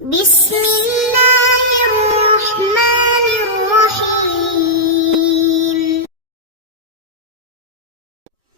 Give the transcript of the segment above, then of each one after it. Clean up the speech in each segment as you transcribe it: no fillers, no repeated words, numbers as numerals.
بسم اللہ الرحمن الرحیم۔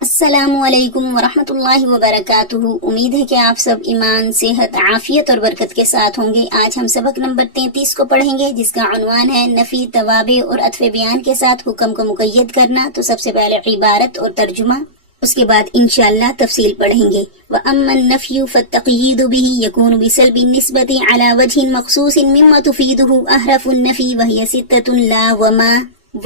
السلام علیکم ورحمۃ اللہ وبرکاتہ۔ امید ہے کہ آپ سب ایمان، صحت، عافیت اور برکت کے ساتھ ہوں گے۔ آج ہم سبق نمبر 33 کو پڑھیں گے، جس کا عنوان ہے نفی، توابع اور عطف بیان کے ساتھ حکم کو مقید کرنا۔ تو سب سے پہلے عبارت اور ترجمہ، اس کے بعد انشاءاللہ تفصیل پڑھیں گے۔ وَأَمَّا النَّفْيُ فَالتَّقْيِيدُ بِهِ يَكُونُ بِسَلْبِ النِّسْبَةِ عَلَى وَجْهٍ مَخْصُوصٍ مِمَّا تُفِيدُهُ أَحْرُفُ النَّفْيِ وَهِيَ سِتَّةٌ لَا وَمَا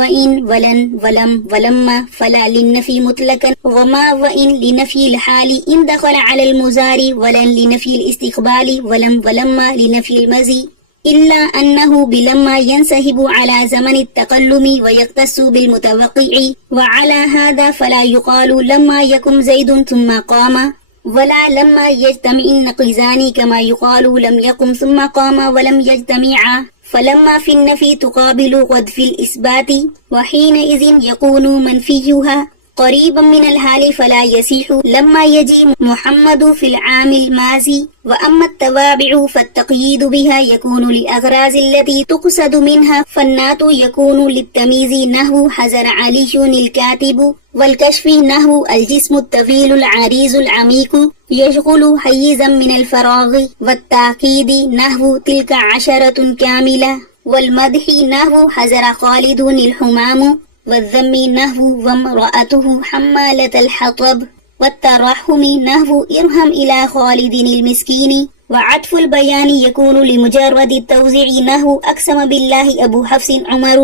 وَإِن وَلَن وَلَمْ وَلَمَّا فَلَا لِلنَّفْيِ مُطْلَقًا وَمَا وَإِن لِنَفْيِ الْحَالِ إِن دَخَلَ عَلَى الْمُضَارِ وَلَن لِنَفْيِ الِاسْتِقْبَالِ وَلَمْ وَلَمَّا لِنَفْيِ الْمَاضِي إلا أنه بلما ينسحب على زمن التقلم ويختص بالمتوقع، وعلى هذا فلا يقال لما يقم زيد ثم قام، ولا لما يجتمع النقيضان كما يقال لم يقم ثم قام ولم يجتمعا، فلما في النفي تقابل قد في الإثبات، وحينئذ يكون منفيها قريبا من الحال فلا يصيح لما يجي محمد في العام الماضي. وأما التوابع فالتقييد بها يكون لأغراض التي تقصد منها، فالنات يكون للتمييز نحو حضر علي الكاتب، والكشف نحو الجسم الطويل العريض العميق يشغل حيزا من الفراغ، والتأكيد نحو تلك عشرة كاملة، والمدح نحو حضر خالد الحمام، والذم نحو وامرأته حمالة الحطب، والترحم نحو ارحم إلى خالد المسكين. وعطف البيان يكون لمجرد التوزيع نحو أقسم بالله أبو حفص عمر،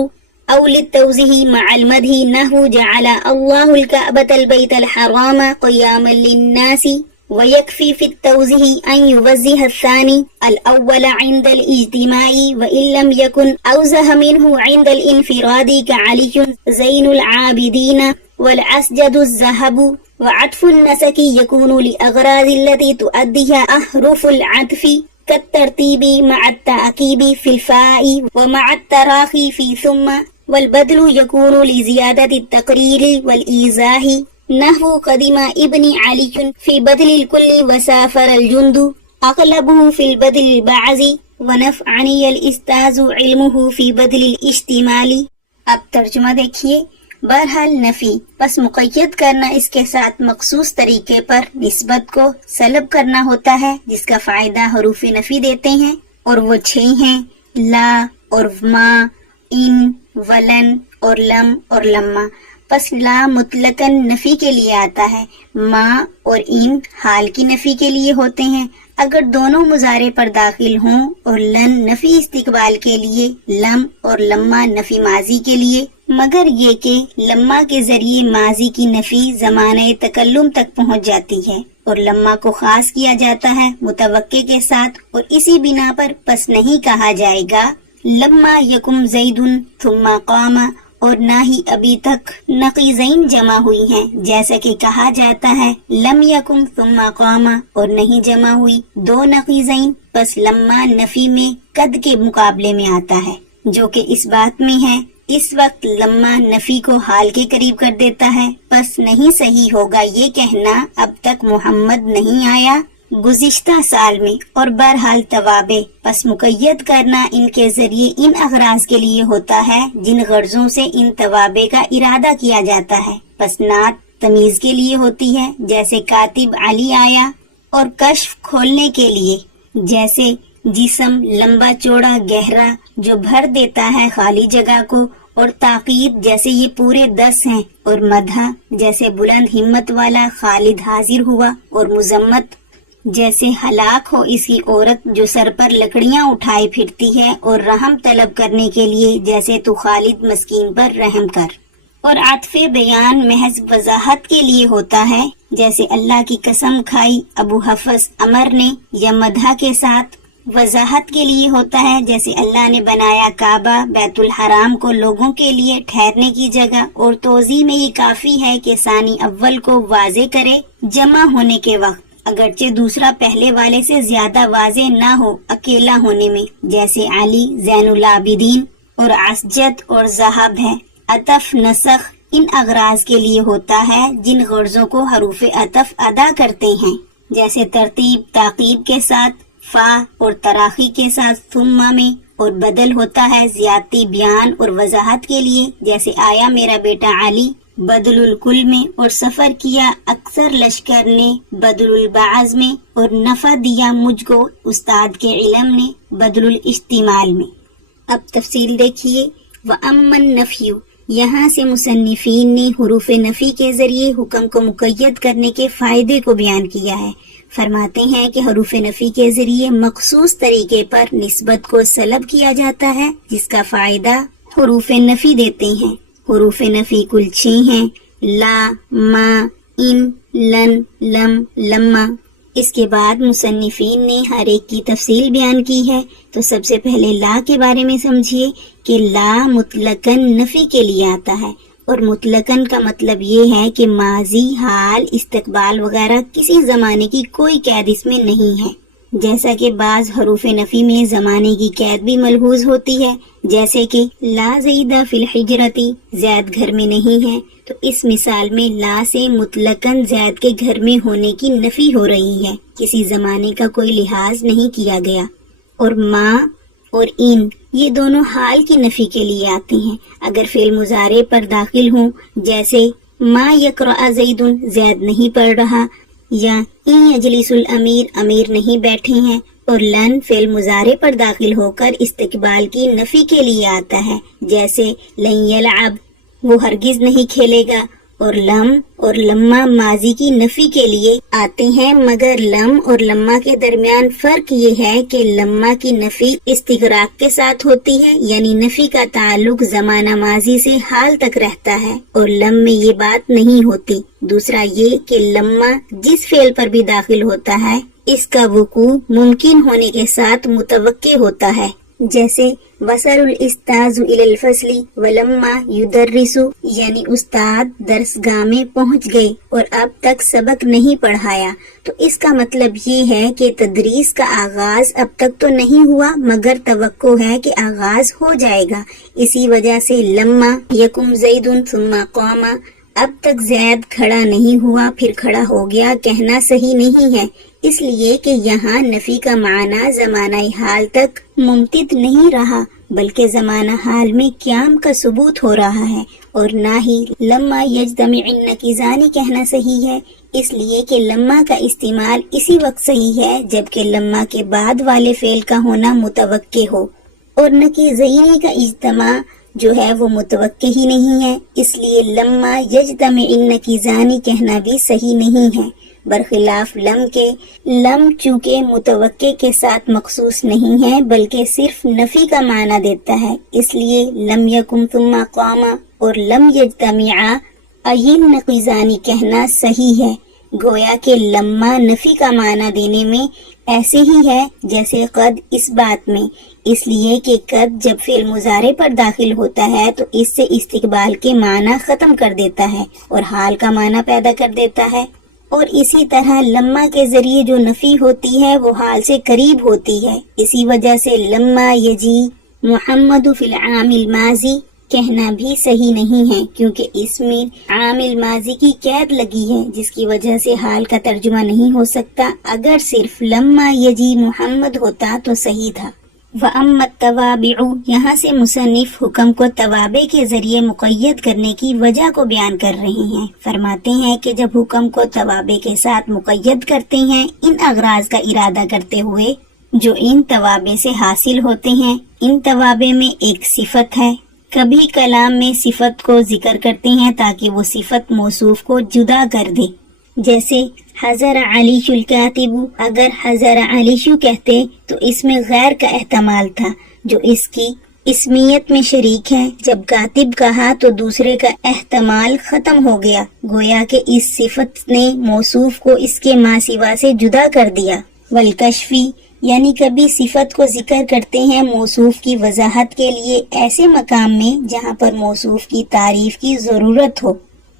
أو للتوزيع مع المدح نحو جعل الله الكعبة البيت الحرام قياما للناس. ويكفي في التوزيع أن يوزه الثاني الأول عند الاجتماع، وإن لم يكن أوزه منه عند الانفراد كعلي زين العابدين والأسجد الذهب. وعطف النسك يكون لأغراض التي تؤديها أحرف العطف، كالترتيب مع التعقيب في الفاء ومع التراخي في ثم. والبدل يكون لزيادة التقرير والإيضاح، نحو قدم ابن علي في بدل الكل وسافر الجند، أغلبه في البدل البعض، ونفعني الأستاذ علمه في بدل الاشتمال. اب ترجمہ دیکھیے۔ بہرحال نفی بس مقید کرنا، اس کے ساتھ مخصوص طریقے پر نسبت کو سلب کرنا ہوتا ہے، جس کا فائدہ حروف نفی دیتے ہیں، اور وہ 6 ہیں: لا اور ما، ان، ولن اور لم اور لما۔ پس لا مطلقاً نفی کے لیے آتا ہے، ما اور ان حال کی نفی کے لیے ہوتے ہیں اگر دونوں مضارع پر داخل ہوں، اور لن نفی استقبال کے لیے، لم اور لما نفی ماضی کے لیے، مگر یہ کہ لما کے ذریعے ماضی کی نفی زمانہ تکلم تک پہنچ جاتی ہے، اور لما کو خاص کیا جاتا ہے متوقع کے ساتھ، اور اسی بنا پر پس نہیں کہا جائے گا لما یکم زید ثم قام، اور نہ ہی ابھی تک نقیضین جمع ہوئی ہیں، جیسا کہ کہا جاتا ہے لم یکم ثم قام، اور نہیں جمع ہوئی 2 نقیضین۔ پس لما نفی میں قد کے مقابلے میں آتا ہے، جو کہ اس بات میں ہے اس وقت لما نفی کو حال کے قریب کر دیتا ہے، پس نہیں صحیح ہوگا یہ کہنا اب تک محمد نہیں آیا گزشتہ سال میں۔ اور بہرحال توابع پس مقید کرنا ان کے ذریعے ان اغراض کے لیے ہوتا ہے جن غرضوں سے ان توابع کا ارادہ کیا جاتا ہے۔ پس نعت تمیز کے لیے ہوتی ہے، جیسے کاتب علی آیا، اور کشف کھولنے کے لیے، جیسے جسم لمبا چوڑا گہرا جو بھر دیتا ہے خالی جگہ کو، اور تاکید جیسے یہ پورے 10 ہیں، اور مدح جیسے بلند ہمت والا خالد حاضر ہوا، اور مذمت جیسے ہلاک ہو اس کی عورت جو سر پر لکڑیاں اٹھائے پھرتی ہے، اور رحم طلب کرنے کے لیے جیسے تو خالد مسکین پر رحم کر۔ اور عطف بیان محض وضاحت کے لیے ہوتا ہے، جیسے اللہ کی قسم کھائی ابو حفص عمر نے، یا مدح کے ساتھ وضاحت کے لیے ہوتا ہے، جیسے اللہ نے بنایا کعبہ بیت الحرام کو لوگوں کے لیے ٹھہرنے کی جگہ، اور توضیح میں یہ کافی ہے کہ ثانی اول کو واضح کرے جمع ہونے کے وقت، اگرچہ دوسرا پہلے والے سے زیادہ واضح نہ ہو اکیلا ہونے میں، جیسے علی زین العابدین اور اسجد اور ذہب ہے۔ عطف نسخ ان اغراض کے لیے ہوتا ہے جن غرضوں کو حروف عطف ادا کرتے ہیں، جیسے ترتیب تعقیب کے ساتھ، فا اور تراخی کے ساتھ ثم میں، اور بدل ہوتا ہے زیادتی بیان اور وضاحت کے لیے، جیسے آیا میرا بیٹا علی بدل الکل میں، اور سفر کیا اکثر لشکر نے بدل البعض میں، اور نفع دیا مجھ کو استاد کے علم نے بدل الاجتمال میں۔ اب تفصیل دیکھیے۔ وَأَمَّا النَّفْيُ، یہاں سے مصنفین نے حروف نفی کے ذریعے حکم کو مقید کرنے کے فائدے کو بیان کیا ہے۔ فرماتے ہیں کہ حروف نفی کے ذریعے مخصوص طریقے پر نسبت کو سلب کیا جاتا ہے، جس کا فائدہ حروف نفی دیتے ہیں۔ حروف نفی کل 6 ہیں: لا، ما، ان، لن، لم، لما۔ اس کے بعد مصنفین نے ہر ایک کی تفصیل بیان کی ہے، تو سب سے پہلے لا کے بارے میں سمجھیے کہ لا مطلقاً نفی کے لیے آتا ہے، اور مطلقاً کا مطلب یہ ہے کہ ماضی، حال، استقبال وغیرہ کسی زمانے کی کوئی قید اس میں نہیں ہے۔ جیسا کہ بعض حروف نفی میں زمانے کی قید بھی ملحوظ ہوتی ہے، جیسے کہ لا زیدہ فی الحجرتی، زید گھر میں نہیں ہے، تو اس مثال میں لا سے مطلقاً زید کے گھر میں ہونے کی نفی ہو رہی ہے، کسی زمانے کا کوئی لحاظ نہیں کیا گیا۔ اور ما اور ان، یہ دونوں حال کی نفی کے لیے آتے ہیں، اگر فعل مضارع پر داخل ہوں، جیسے ما یقرأ زید، زید نہیں پڑھ رہا، یا ان یجلس الامیر، امیر نہیں بیٹھے ہیں۔ اور لن فعل مضارع پر داخل ہو کر استقبال کی نفی کے لیے آتا ہے، جیسے لن یلعب، وہ ہرگز نہیں کھیلے گا۔ اور لم اور لما ماضی کی نفی کے لیے آتے ہیں، مگر لم اور لما کے درمیان فرق یہ ہے کہ لما کی نفی استغراق کے ساتھ ہوتی ہے، یعنی نفی کا تعلق زمانہ ماضی سے حال تک رہتا ہے، اور لم میں یہ بات نہیں ہوتی۔ دوسرا یہ کہ لما جس فعل پر بھی داخل ہوتا ہے، اس کا وقوع ممکن ہونے کے ساتھ متوقع ہوتا ہے، جیسے وصل الاستاذ الی الفصل ولما یدرس، یعنی استاد درسگاہ میں پہنچ گئے اور اب تک سبق نہیں پڑھایا، تو اس کا مطلب یہ ہے کہ تدریس کا آغاز اب تک تو نہیں ہوا، مگر توقع ہے کہ آغاز ہو جائے گا۔ اسی وجہ سے لما یقم زید ثم قام، اب تک زید کھڑا نہیں ہوا پھر کھڑا ہو گیا کہنا صحیح نہیں ہے، اس لیے کہ یہاں نفی کا معنی زمانہ حال تک ممتد نہیں رہا، بلکہ زمانہ حال میں قیام کا ثبوت ہو رہا ہے، اور نہ ہی لما یجتمع النقیضان کہنا صحیح ہے، اس لیے کہ لما کا استعمال اسی وقت صحیح ہے جبکہ لما کے بعد والے فعل کا ہونا متوقع ہو، اور نقیضین کا اجتماع جو ہے وہ متوقع ہی نہیں ہے، اس لیے لما یجتمع النقیضان کہنا بھی صحیح نہیں ہے، برخلاف لم کے۔ لم چونکہ متوقع کے ساتھ مخصوص نہیں ہے بلکہ صرف نفی کا معنی دیتا ہے، اس لیے لم یکم ثم قام اور لم یجتمعا این نقیضانی کہنا صحیح ہے، گویا کہ لما نفی کا معنی دینے میں ایسے ہی ہے جیسے قد اس بات میں، اس لیے کہ قد جب فعل مضارع پر داخل ہوتا ہے تو اس سے استقبال کے معنی ختم کر دیتا ہے اور حال کا معنی پیدا کر دیتا ہے، اور اسی طرح لما کے ذریعے جو نفی ہوتی ہے وہ حال سے قریب ہوتی ہے، اسی وجہ سے لما یجی محمد فی العام الماضی کہنا بھی صحیح نہیں ہے، کیونکہ اس میں عام الماضی کی قید لگی ہے جس کی وجہ سے حال کا ترجمہ نہیں ہو سکتا، اگر صرف لما یجی محمد ہوتا تو صحیح تھا۔ وَأَمَّا التَّوَابِعُ، یہاں سے مصنف حکم کو توابع کے ذریعے مقید کرنے کی وجہ کو بیان کر رہے ہیں۔ فرماتے ہیں کہ جب حکم کو توابع کے ساتھ مقید کرتے ہیں ان اغراض کا ارادہ کرتے ہوئے جو ان توابع سے حاصل ہوتے ہیں، ان توابع میں ایک صفت ہے، کبھی کلام میں صفت کو ذکر کرتے ہیں تاکہ وہ صفت موصوف کو جدا کر دے، جیسے حضر علیش الکاتب، اگر حضر علیشو کہتے تو اس میں غیر کا احتمال تھا جو اس کی اسمیت میں شریک ہے، جب کاتب کہا تو دوسرے کا احتمال ختم ہو گیا، گویا کہ اس صفت نے موصوف کو اس کے ما سوا سے جدا کر دیا۔ والکشفی، یعنی کبھی صفت کو ذکر کرتے ہیں موصوف کی وضاحت کے لیے ایسے مقام میں جہاں پر موصوف کی تعریف کی ضرورت ہو،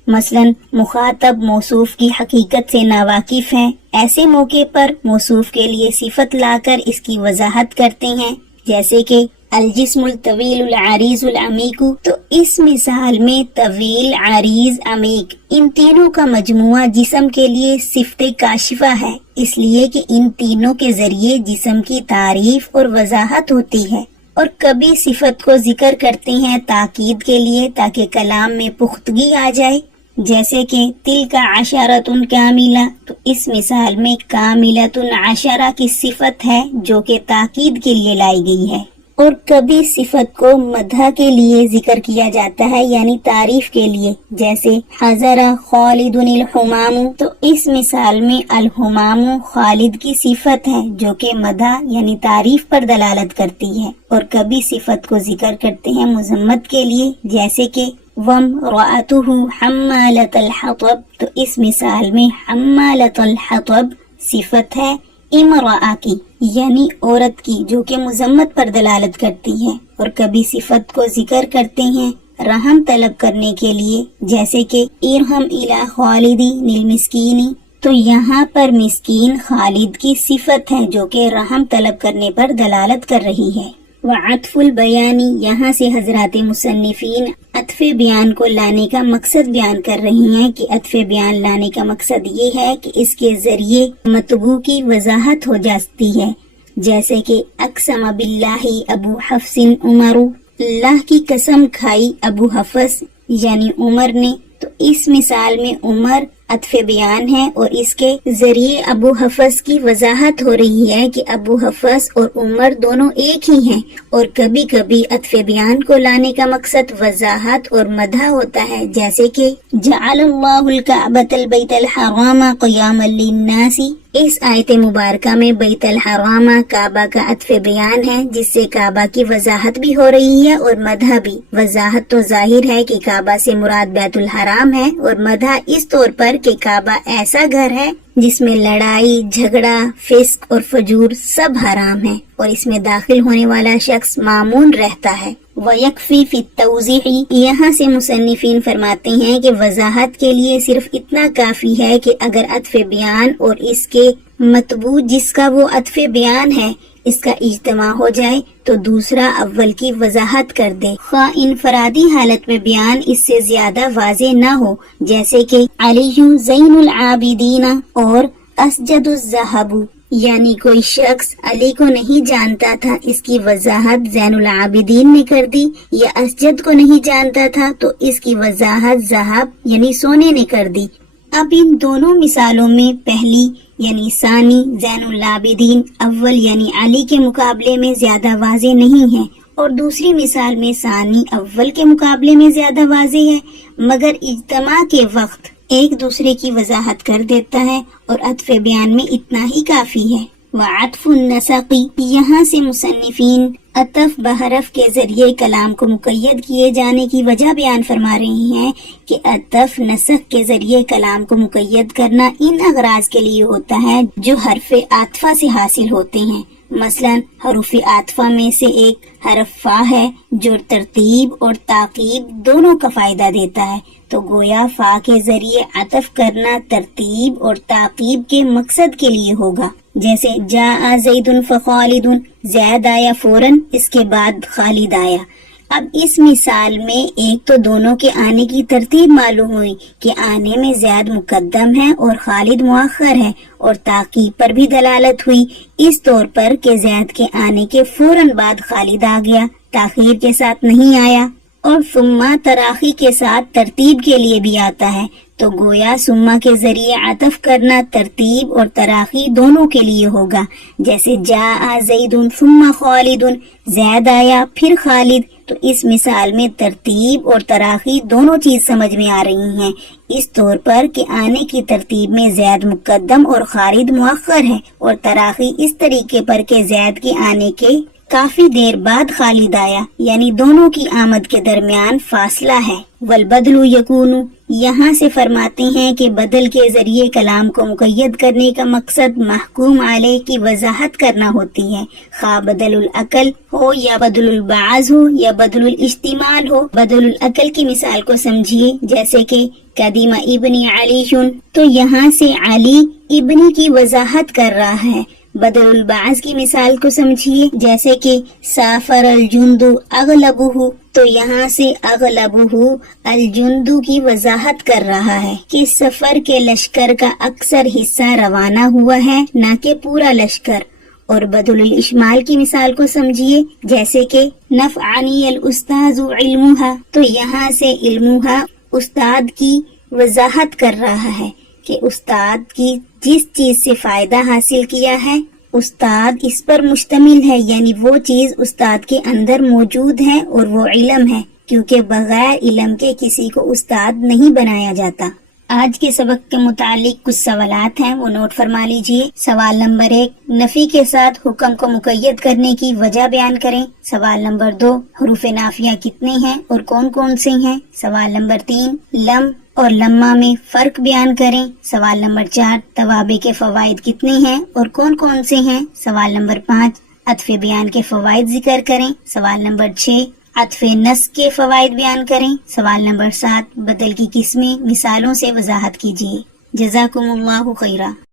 مثلا مخاطب موصوف کی حقیقت سے ناواقف ہیں، ایسے موقع پر موصوف کے لیے صفت لا کر اس کی وضاحت کرتے ہیں، جیسے کہ الجسم الطویل العریض العمیق، تو اس مثال میں طویل، عریض، عمیق ان تینوں کا مجموعہ جسم کے لیے صفت کاشفہ ہے، اس لیے کہ ان تینوں کے ذریعے جسم کی تعریف اور وضاحت ہوتی ہے۔ اور کبھی صفت کو ذکر کرتے ہیں تاکید کے لیے تاکہ کلام میں پختگی آ جائے، جیسے کہ تلک عشرۃ کاملہ، تو اس مثال میں کاملۃ عشرہ کی صفت ہے جو کہ تاکید کے لیے لائی گئی ہے۔ اور کبھی صفت کو مدح کے لیے ذکر کیا جاتا ہے یعنی تعریف کے لیے، جیسے حضر خالد الحمام، تو اس مثال میں الحمام خالد کی صفت ہے جو کہ مدح یعنی تعریف پر دلالت کرتی ہے۔ اور کبھی صفت کو ذکر کرتے ہیں مذمت کے لیے، جیسے کہ وامرأتہ حمالۃ الحطب، تو اس مثال میں حمالۃ الحطب صفت ہے امرأہ کی یعنی عورت کی جو کہ مذمت پر دلالت کرتی ہے۔ اور کبھی صفت کو ذکر کرتے ہیں رحم طلب کرنے کے لیے، جیسے کہ ارحم الی خالد للمسکین، تو یہاں پر مسکین خالد کی صفت ہے جو کہ رحم طلب کرنے پر دلالت کر رہی ہے۔ وعطف البیانی، یہاں سے حضرات مصنفین عطف بیان کو لانے کا مقصد بیان کر رہی ہیں کہ عطف بیان لانے کا مقصد یہ ہے کہ اس کے ذریعے مطبوع کی وضاحت ہو جاتی ہے، جیسے کہ اقسم باللہ ابو حفص عمر، اللہ کی قسم کھائی ابو حفص یعنی عمر نے، تو اس مثال میں عمر عطف بیان ہے اور اس کے ذریعے ابو حفص کی وضاحت ہو رہی ہے کہ ابو حفص اور عمر دونوں ایک ہی ہیں۔ اور کبھی کبھی عطف بیان کو لانے کا مقصد وضاحت اور مدح ہوتا ہے، جیسے کہ جعل اللہ الکعبۃ البیت الحرام قیاما للناس، اس آیت مبارکہ میں بیت الحرام کعبہ کا عطف بیان ہے جس سے کعبہ کی وضاحت بھی ہو رہی ہے اور مدح بھی۔ وضاحت تو ظاہر ہے کہ کعبہ سے مراد بیت الحرام ہے، اور مدح اس طور پر کہ کعبہ ایسا گھر ہے جس میں لڑائی، جھگڑا، فسق اور فجور سب حرام ہے اور اس میں داخل ہونے والا شخص مامون رہتا ہے۔ وَيَكْفِي فِي التَّوْضِيحِ، یہاں سے مصنفین فرماتے ہیں کہ وضاحت کے لیے صرف اتنا کافی ہے کہ اگر عطف بیان اور اس کے مطبوع جس کا وہ عطف بیان ہے اس کا اجتماع ہو جائے تو دوسرا اول کی وضاحت کر دے، خواہ انفرادی حالت میں بیان اس سے زیادہ واضح نہ ہو، جیسے کہ علی زین العابدین اور اسجد الذہب، یعنی کوئی شخص علی کو نہیں جانتا تھا، اس کی وضاحت زین العابدین نے کر دی، یا اسجد کو نہیں جانتا تھا تو اس کی وضاحت ذہب یعنی سونے نے کر دی۔ اب ان دونوں مثالوں میں پہلی یعنی ثانی زین العابدین اول یعنی علی کے مقابلے میں زیادہ واضح نہیں ہے، اور دوسری مثال میں ثانی اول کے مقابلے میں زیادہ واضح ہے، مگر اجتماع کے وقت ایک دوسرے کی وضاحت کر دیتا ہے، اور عطف بیان میں اتنا ہی کافی ہے۔ وعطف النسق، یہاں سے مصنفین عطف بحرف کے ذریعے کلام کو مقید کیے جانے کی وجہ بیان فرما رہی ہیں کہ عطف نسق کے ذریعے کلام کو مقید کرنا ان اغراض کے لیے ہوتا ہے جو حرف عاطفہ سے حاصل ہوتے ہیں۔ مثلا حروف عاطفہ میں سے ایک حرف فا ہے جو ترتیب اور تعقیب دونوں کا فائدہ دیتا ہے، تو گویا فا کے ذریعے عطف کرنا ترتیب اور تعقیب کے مقصد کے لیے ہوگا، جیسے جاء زید فخالد، زید آیا فوراً، اس کے بعد خالد آیا۔ اب اس مثال میں ایک تو دونوں کے آنے کی ترتیب معلوم ہوئی کہ آنے میں زید مقدم ہے اور خالد مؤخر ہے، اور تعقیب پر بھی دلالت ہوئی اس طور پر کہ زید کے آنے کے فوراً بعد خالد آ گیا، تاخیر کے ساتھ نہیں آیا۔ اور ثم تراخی کے ساتھ ترتیب کے لیے بھی آتا ہے، تو گویا ثم کے ذریعے عطف کرنا ترتیب اور تراخی دونوں کے لیے ہوگا، جیسے جاء زید ثم خالد، زید آیا پھر خالد، تو اس مثال میں ترتیب اور تراخی دونوں چیز سمجھ میں آ رہی ہیں، اس طور پر کہ آنے کی ترتیب میں زید مقدم اور خالد مؤخر ہے، اور تراخی اس طریقے پر کہ زید کے آنے کے کافی دیر بعد خالد آیا، یعنی دونوں کی آمد کے درمیان فاصلہ ہے۔ والبدل یکون، یہاں سے فرماتے ہیں کہ بدل کے ذریعے کلام کو مقید کرنے کا مقصد محکوم علیہ کی وضاحت کرنا ہوتی ہے، خواہ بدل العقل ہو یا بدل البعض ہو یا بدل الاجتمال ہو۔ بدل العقل کی مثال کو سمجھیے، جیسے کہ قدیم ابن علی، تو یہاں سے علی ابنی کی وضاحت کر رہا ہے، بدل البعض کی مثال کو سمجھیے، جیسے کہ سافر الجند اغلبہ، تو یہاں سے اغلبہ الجند کی وضاحت کر رہا ہے کہ سفر کے لشکر کا اکثر حصہ روانہ ہوا ہے، نہ کہ پورا لشکر۔ اور بدل الاشمال کی مثال کو سمجھیے، جیسے کہ نفعنی الاستاذ علمها، تو یہاں سے علمها استاد کی وضاحت کر رہا ہے کہ استاد کی جس چیز سے فائدہ حاصل کیا ہے استاد اس پر مشتمل ہے، یعنی وہ چیز استاد کے اندر موجود ہے اور وہ علم ہے، کیونکہ بغیر علم کے کسی کو استاد نہیں بنایا جاتا۔ آج کے سبق کے متعلق کچھ سوالات ہیں، وہ نوٹ فرما لیجئے۔ سوال نمبر 1، نفی کے ساتھ حکم کو مقید کرنے کی وجہ بیان کریں۔ سوال نمبر 2، حروف نافیہ کتنے ہیں اور کون کون سے ہیں۔ سوال نمبر 3، لم اور لما میں فرق بیان کریں۔ سوال نمبر 4، توابع کے فوائد کتنے ہیں اور کون کون سے ہیں۔ سوال نمبر 5، عطف بیان کے فوائد ذکر کریں۔ سوال نمبر 6، عطف نسق کے فوائد بیان کریں۔ سوال نمبر 7، بدل کی قسمیں مثالوں سے وضاحت کیجیے۔ جزاکم اللہ خیرہ۔